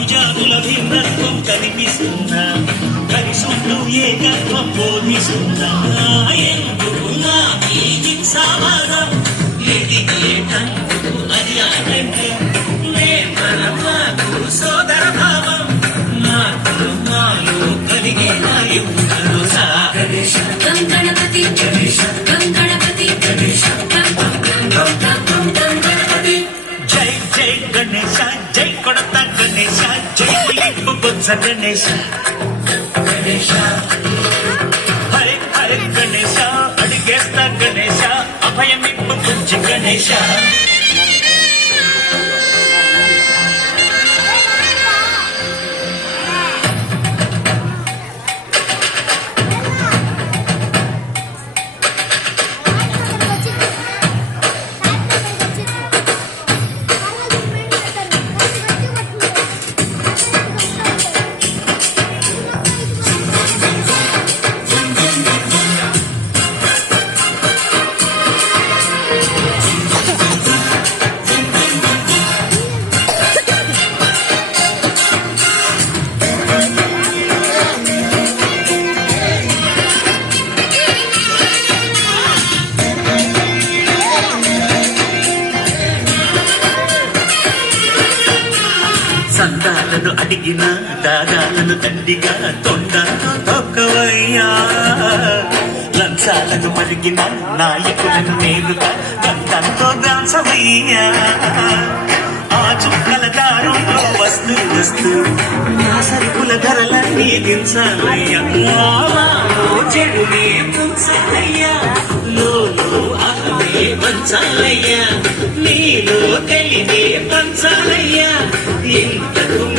బహుజాతుల భిన్నత్వం కనిపిస్తున్నా కలిసుంటూ ఏకత్వం బోధిస్తున్నా ఎందుకు ఈ హింసావాదం ఎదిగేటందుకు అది ఆటంకం మాకు సోదర భావం మాకు మాలో కలిగేలా యువతలో గణేశ గణపతి గణేశ గణపతి గణేశ గణపతి జై జై గణేశ జై కొడత గణేశ జై లింపు బొత్స గణేశ గణేశ హరే హరే గణేశ అడిగేస్తా గణేశ అభయమిప్పు బుజ్జి గణేశ సందాలను అడిగిన దాదాలను దండిగా తొండాను తొక్కవయ్యా లంచాలను మరిగిన నాయకులను నేరుగా దంతంతో దాసవయ్యా ఆ చుక్కల దారుల్లో వస్తూ వస్తూ నా సరుకుల ధరలన్నీ దించాలయ్యా చెడునే పుంచాలయ్యా లోలో అహమే పంచాలయ్యా నీలో తెలివే పంచాలయ్యా ఇంత